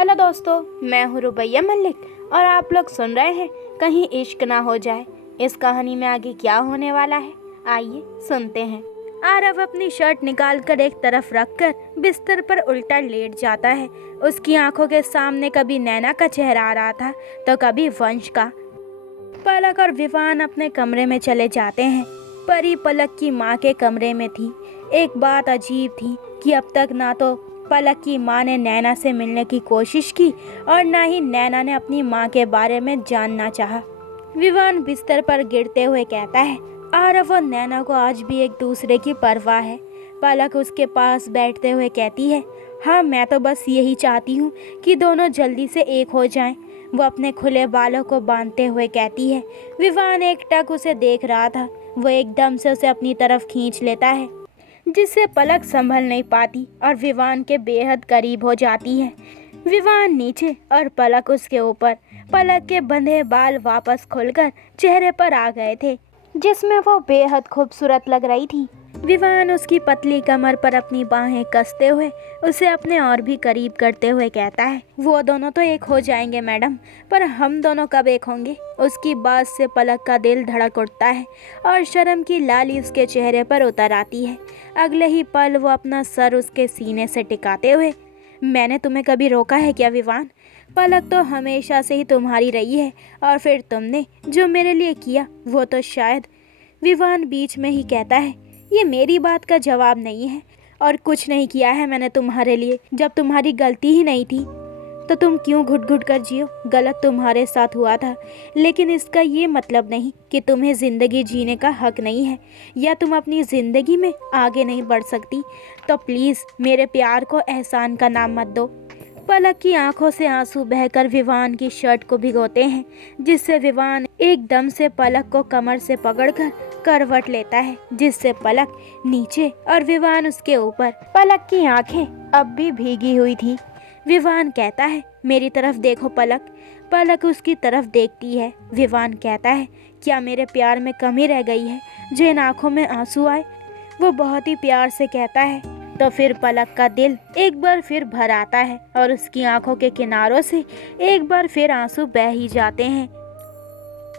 Hello दोस्तों, मैं हूँ रुबैया मलिक और आप लोग सुन रहे हैं कहीं इश्क ना हो जाए। इस कहानी में आगे क्या होने वाला है, आइए सुनते हैं। आरव अपनी शर्ट निकालकर एक तरफ रखकर बिस्तर पर उल्टा लेट जाता है। उसकी आंखों के सामने कभी नैना का चेहरा आ रहा था तो कभी वंश का। पलक और विवान अपने कमरे में चले जाते हैं। परी पलक की माँ के कमरे में थी। एक बात अजीब थी कि अब तक ना तो पलक की माँ ने नैना से मिलने की कोशिश की और ना ही नैना ने अपनी माँ के बारे में जानना चाहा। विवान बिस्तर पर गिरते हुए कहता है, आरव और नैना को आज भी एक दूसरे की परवाह है। पलक उसके पास बैठते हुए कहती है, हाँ मैं तो बस यही चाहती हूँ कि दोनों जल्दी से एक हो जाएं। वो अपने खुले बालों को बांधते हुए कहती है। विवान एकटक उसे देख रहा था। वो एकदम से उसे अपनी तरफ खींच लेता है, जिससे पलक संभल नहीं पाती और विवान के बेहद करीब हो जाती है। विवान नीचे और पलक उसके ऊपर। पलक के बंधे बाल वापस खुलकर चेहरे पर आ गए थे, जिसमें वो बेहद खूबसूरत लग रही थी। विवान उसकी पतली कमर पर अपनी बाहें कसते हुए उसे अपने और भी करीब करते हुए कहता है, वो दोनों तो एक हो जाएंगे मैडम, पर हम दोनों कब एक होंगे? उसकी बात से पलक का दिल धड़क उठता है और शर्म की लाली उसके चेहरे पर उतर आती है। अगले ही पल वो अपना सर उसके सीने से टिकाते हुए, मैंने तुम्हें कभी रोका है क्या विवान? पलक तो हमेशा से ही तुम्हारी रही है और फिर तुमने जो मेरे लिए किया वो तो शायद। विवान बीच में ही कहता है, ये मेरी बात का जवाब नहीं है और कुछ नहीं किया है मैंने तुम्हारे लिए। जब तुम्हारी गलती ही नहीं थी तो तुम क्यों घुट घुट कर जियो? गलत तुम्हारे साथ हुआ था, लेकिन इसका ये मतलब नहीं कि तुम्हें ज़िंदगी जीने का हक नहीं है या तुम अपनी ज़िंदगी में आगे नहीं बढ़ सकती। तो प्लीज़ मेरे प्यार को एहसान का नाम मत दो। पलक की आंखों से आंसू बहकर विवान की शर्ट को भिगोते हैं, जिससे विवान एकदम से पलक को कमर से पकड़कर करवट लेता है, जिससे पलक नीचे और विवान उसके ऊपर। पलक की आंखें अब भी भीगी हुई थी। विवान कहता है, मेरी तरफ देखो पलक। पलक उसकी तरफ देखती है। विवान कहता है, क्या मेरे प्यार में कमी रह गई है जो इन आंखों में आंसू आए? वो बहुत ही प्यार से कहता है। तो फिर पलक का दिल एक बार फिर भर आता है और उसकी आंखों के किनारों से एक बार फिर आंसू बह ही जाते हैं।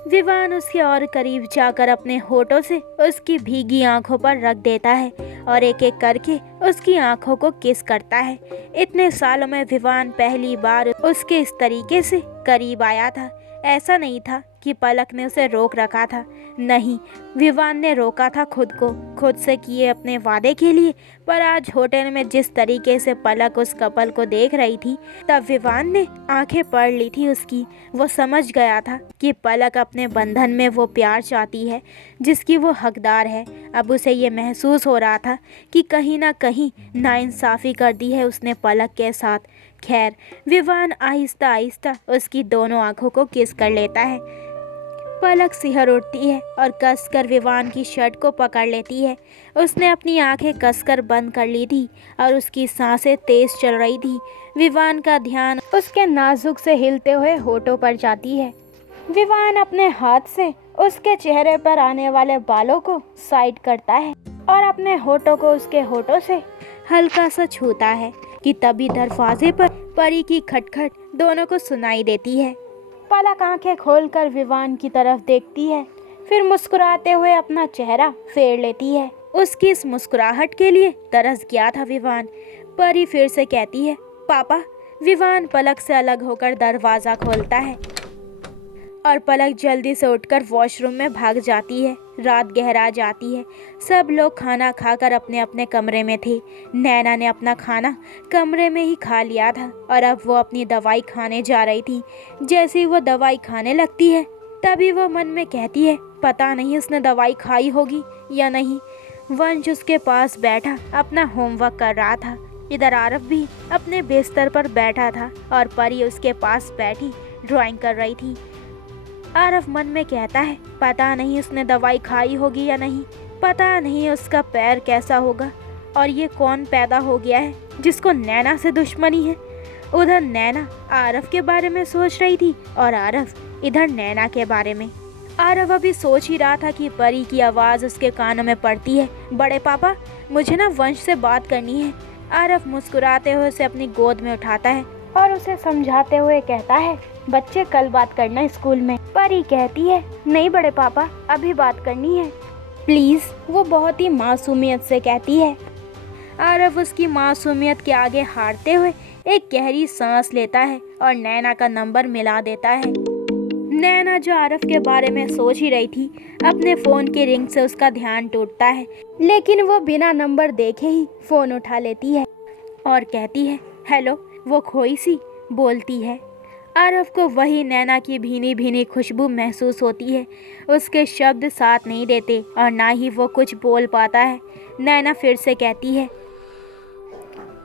विवान उसके और करीब जाकर अपने होठों से उसकी भीगी आंखों पर रख देता है और एक एक करके उसकी आंखों को किस करता है। इतने सालों में विवान पहली बार उसके इस तरीके से करीब आया था। ऐसा नहीं था कि पलक ने उसे रोक रखा था, नहीं, विवान ने रोका था खुद को, खुद से किए अपने वादे के लिए। पर आज होटल में जिस तरीके से पलक उस कपल को देख रही थी, तब विवान ने आंखें पढ़ ली थी उसकी। वो समझ गया था कि पलक अपने बंधन में वो प्यार चाहती है जिसकी वो हकदार है। अब उसे ये महसूस हो रहा था कि कहीं ना कहीं नाइंसाफ़ी कर दी है उसने पलक के साथ। खैर, विवान आहिस्ता आहिस्ता उसकी दोनों आंखों को किस कर लेता है। पलक सिहर उठती है और कसकर विवान की शर्ट को पकड़ लेती है। उसने अपनी आंखें कसकर बंद कर ली थी और उसकी सांसें तेज चल रही थी। विवान का ध्यान उसके नाजुक से हिलते हुए होठों पर जाती है। विवान अपने हाथ से उसके चेहरे पर आने वाले बालों को साइड करता है और अपने होठों को उसके होठों से हल्का सा छूता है कि तभी दरवाजे पर परी की खटखट दोनों को सुनाई देती है। पलक आंखें खोलकर विवान की तरफ देखती है, फिर मुस्कुराते हुए अपना चेहरा फेर लेती है। उसकी इस मुस्कुराहट के लिए तरस गया था विवान। परी फिर से कहती है, पापा। विवान पलक से अलग होकर दरवाज़ा खोलता है और पलक जल्दी से उठकर वॉशरूम में भाग जाती है। रात गहरा जाती है। सब लोग खाना खाकर अपने अपने कमरे में थे। नैना ने अपना खाना कमरे में ही खा लिया था और अब वो अपनी दवाई खाने जा रही थी। जैसे ही वो दवाई खाने लगती है, तभी वो मन में कहती है, पता नहीं उसने दवाई खाई होगी या नहीं। वंश उसके पास बैठा अपना होमवर्क कर रहा था। इधर आरव भी अपने बिस्तर पर बैठा था और परी उसके पास बैठी ड्राइंग कर रही थी। आरव मन में कहता है, पता नहीं उसने दवाई खाई होगी या नहीं, पता नहीं उसका पैर कैसा होगा और ये कौन पैदा हो गया है जिसको नैना से दुश्मनी है। उधर नैना आरव के बारे में सोच रही थी और आरव इधर नैना के बारे में। आरव अभी सोच ही रहा था कि परी की आवाज़ उसके कानों में पड़ती है, बड़े पापा मुझे ना वंश से बात करनी है। आरव मुस्कुराते हुए उसे अपनी गोद में उठाता है और उसे समझाते हुए कहता है, बच्चे कल बात करना स्कूल में। परी कहती है, नहीं बड़े पापा, अभी बात करनी है प्लीज। वो बहुत ही मासूमियत से कहती है। आरव उसकी मासूमियत के आगे हारते हुए एक गहरी सांस लेता है और नैना का नंबर मिला देता है। नैना जो आरव के बारे में सोच ही रही थी, अपने फ़ोन की रिंग से उसका ध्यान टूटता है, लेकिन वो बिना नंबर देखे ही फ़ोन उठा लेती है और कहती है, हेलो। वो खोई सी बोलती है। आरव को वही नैना की भीनी भीनी खुशबू महसूस होती है। उसके शब्द साथ नहीं देते और ना ही वो कुछ बोल पाता है। नैना फिर से कहती है,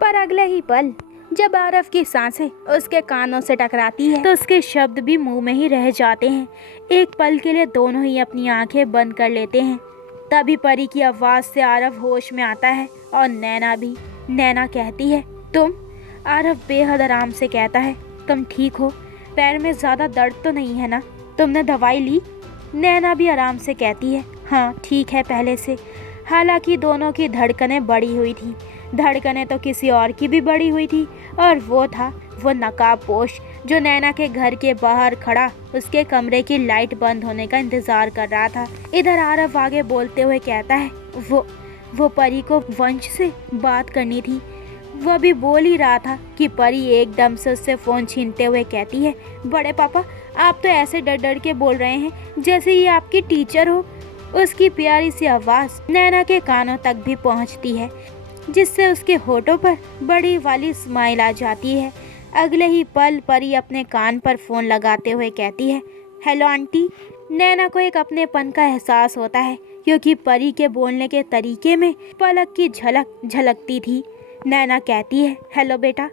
पर अगले ही पल जब आरव की सांसें उसके कानों से टकराती है तो उसके शब्द भी मुंह में ही रह जाते हैं। एक पल के लिए दोनों ही अपनी आंखें बंद कर लेते हैं। तभी परी की आवाज़ से आरव होश में आता है और नैना भी। नैना कहती है, तुम? आरव बेहद आराम से कहता है, तुम ठीक हो? पैर में ज़्यादा दर्द तो नहीं है ना? तुमने दवाई ली? नैना भी आराम से कहती है, हाँ ठीक है पहले से। हालांकि दोनों की धड़कनें बढ़ी हुई थी। धड़कनें तो किसी और की भी बढ़ी हुई थी और वो था वो नकाबपोश जो नैना के घर के बाहर खड़ा उसके कमरे की लाइट बंद होने का इंतज़ार कर रहा था। इधर आरव आगे बोलते हुए कहता है, वो परी को वंश से बात करनी थी। वह भी बोल ही रहा था कि परी एकदम से उससे फ़ोन छीनते हुए कहती है, बड़े पापा आप तो ऐसे डर डर के बोल रहे हैं जैसे ये आपकी टीचर हो। उसकी प्यारी सी आवाज़ नैना के कानों तक भी पहुंचती है, जिससे उसके होठों पर बड़ी वाली स्माइल आ जाती है। अगले ही पल परी अपने कान पर फ़ोन लगाते हुए कहती है, हेलो आंटी। नैना को एक अपनेपन का एहसास होता है क्योंकि परी के बोलने के तरीके में पलक की झलक झलकती थी। नैना कहती है, हेलो बेटा।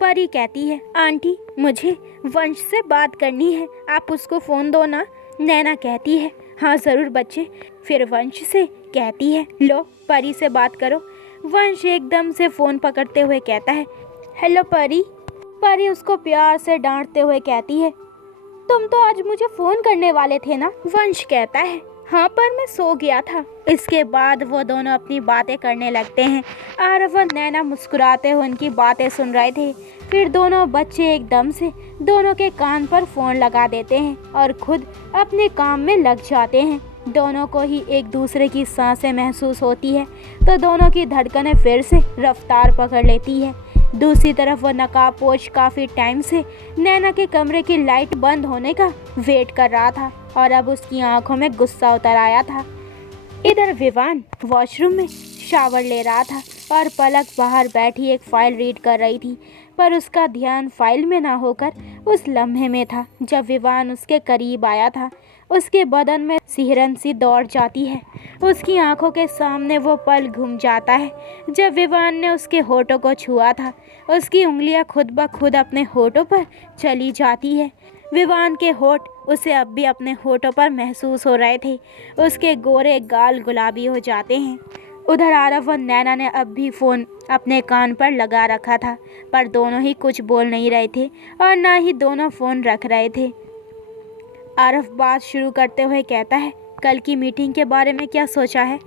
परी कहती है, आंटी मुझे वंश से बात करनी है, आप उसको फ़ोन दो ना। नैना कहती है, हाँ ज़रूर बच्चे। फिर वंश से कहती है, लो परी से बात करो। वंश एकदम से फ़ोन पकड़ते हुए कहता है, हेलो परी। परी उसको प्यार से डांटते हुए कहती है, तुम तो आज मुझे फ़ोन करने वाले थे ना। वंश कहता है, हाँ पर मैं सो गया था। इसके बाद वो दोनों अपनी बातें करने लगते हैं। आरव और नैना मुस्कुराते हुए उनकी बातें सुन रहे थे। फिर दोनों बच्चे एकदम से दोनों के कान पर फ़ोन लगा देते हैं और खुद अपने काम में लग जाते हैं। दोनों को ही एक दूसरे की सांसें महसूस होती है तो दोनों की धड़कनें फिर से रफ्तार पकड़ लेती है। दूसरी तरफ वो नकाबपोश काफ़ी टाइम से नैना के कमरे की लाइट बंद होने का वेट कर रहा था और अब उसकी आंखों में गुस्सा उतर आया था। इधर विवान वॉशरूम में शावर ले रहा था और पलक बाहर बैठी एक फ़ाइल रीड कर रही थी, पर उसका ध्यान फाइल में ना होकर उस लम्हे में था जब विवान उसके करीब आया था। उसके बदन में सिहरन सी दौड़ जाती है। उसकी आंखों के सामने वो पल घूम जाता है जब विवान ने उसके होठों को छुआ था। उसकी उंगलियां खुद ब खुद अपने होठों पर चली जाती है। विवान के होठ उसे अब भी अपने होठों पर महसूस हो रहे थे। उसके गोरे गाल गुलाबी हो जाते हैं। उधर आरव और नैना ने अब भी फ़ोन अपने कान पर लगा रखा था, पर दोनों ही कुछ बोल नहीं रहे थे और ना ही दोनों फ़ोन रख रहे थे। आरव बात शुरू करते हुए कहता है, कल की मीटिंग के बारे में क्या सोचा है?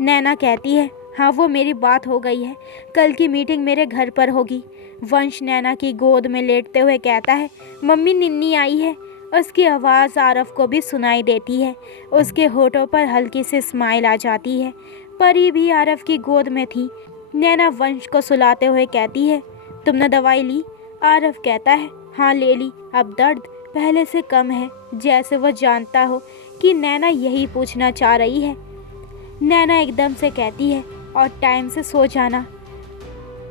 नैना कहती है, हाँ वो मेरी बात हो गई है, कल की मीटिंग मेरे घर पर होगी। वंश नैना की गोद में लेटते हुए कहता है, मम्मी निन्नी आई है। उसकी आवाज़ आरव को भी सुनाई देती है। उसके होठों पर हल्की सी स्माइल आ जाती है। परी भी आरव की गोद में थी। नैना वंश को सुलाते हुए कहती है, तुमने दवाई ली? आरव कहता है, हाँ ले ली, अब दर्द पहले से कम है, जैसे वो जानता हो कि नैना यही पूछना चाह रही है। नैना एकदम से कहती है, और टाइम से सो जाना।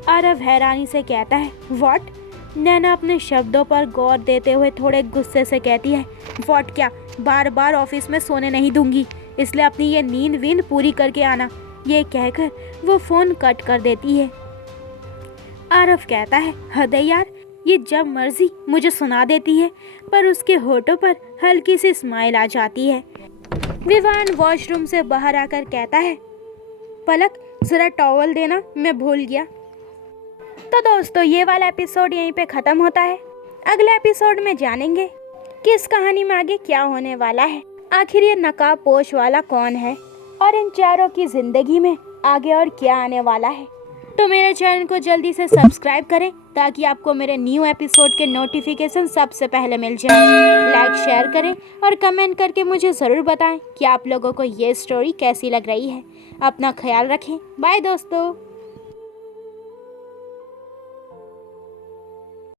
आरव हैरानी से कहता है, व्हाट? नैना अपने शब्दों पर गौर देते हुए थोड़े गुस्से से कहती है, व्हाट क्या? बार बार ऑफिस में सोने नहीं दूंगी, इसलिए अपनी ये नींद वींद पूरी करके आना। ये कहकर वो फ़ोन कट कर देती है। आरव कहता है, हद है यार, ये जब मर्जी मुझे सुना देती है। पर उसके होठों पर हल्की सी स्माइल आ जाती है। विवान वॉशरूम से बाहर आकर कहता है, पलक ज़रा टॉवल देना, मैं भूल गया। तो दोस्तों ये वाला एपिसोड यहीं पे ख़त्म होता है। अगले एपिसोड में जानेंगे कि इस कहानी में आगे क्या होने वाला है, आखिर ये नकाबपोश वाला कौन है और इन चारों की ज़िंदगी में आगे और क्या आने वाला है। तो मेरे चैनल को जल्दी से सब्सक्राइब करें ताकि आपको मेरे न्यू एपिसोड के नोटिफिकेशन सबसे पहले मिल जाए। लाइक शेयर करें और कमेंट करके मुझे ज़रूर बताएं कि आप लोगों को ये स्टोरी कैसी लग रही है। अपना ख्याल रखें। बाय दोस्तों।